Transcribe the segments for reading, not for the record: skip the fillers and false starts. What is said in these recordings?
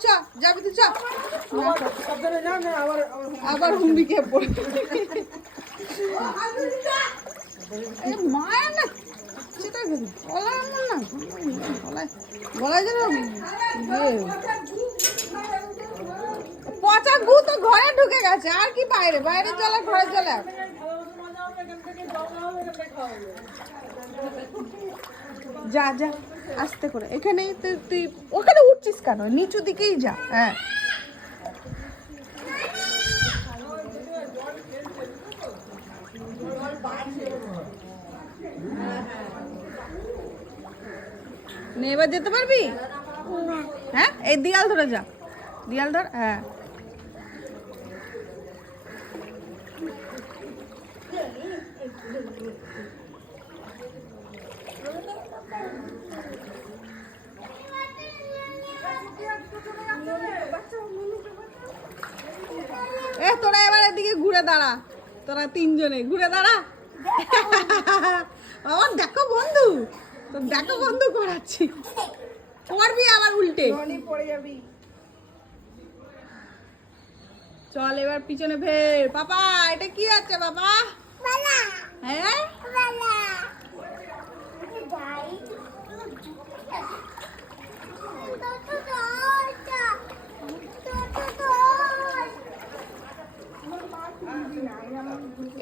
চ যাবি তুই চ আবার হুমড়ি খেয়ে পড়বে মায়া না সেটা গলায় আমার না গলায় যেন পচা গু তো ঘরে ঢুকে গেছে আর কি বাইরে বাইরে চলে ঘরে চলে যা যা আস্তে করে এখানে তুই ওখানে উঠছিস কেন নিচু দিকেই যা হ্যাঁ নে এবার যেতে পারবি হ্যাঁ এই দিয়াল ধরে যা দিয়াল ধর হ্যাঁ এ তোরা এবার এদিকে ঘুরে দাঁড়া তোরা তিনজনে ঘুরে দাঁড়া আমার দেখো বন্ধু তোর দেখো বন্ধু করাচ্ছি পড়বি আবার উল্টে পড়ে যাবি চল এবার পিছনে ফের পাপা এটা কি হচ্ছে বাবা হ্যাঁ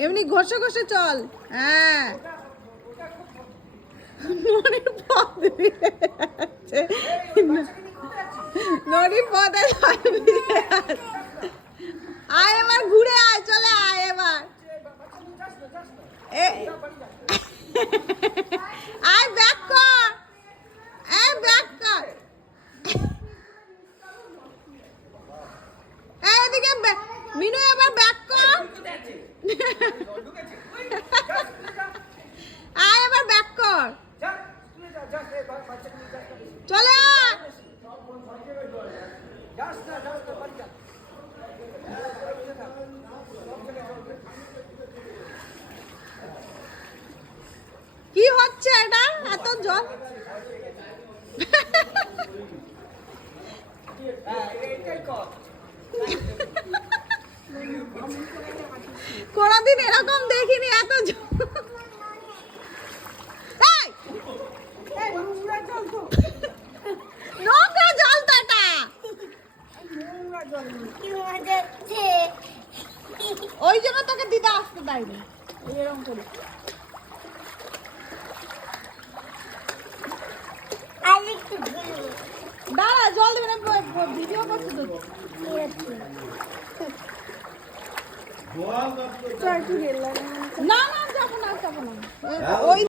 এমনি ঘষে ঘষে চল হ্যাঁ নদীর পথে আয় এবার ঘুরে আয় চলে আয় এবার আয় ব্যাক কর ব্যাক কর এদিকে মিনু এবার ব্যাক কর আয় এবার ব্যাক কর চলে কি হচ্ছে এটা এত জল কোনদিন এরকম দেখিনি এত নোংরা জল তো এটা ওই জন্য তোকে দিদা আসতে দেয়নি এরকম করে দাঁড়া জল দেবে না ভিডিও করছি তো না না যাবো না ওই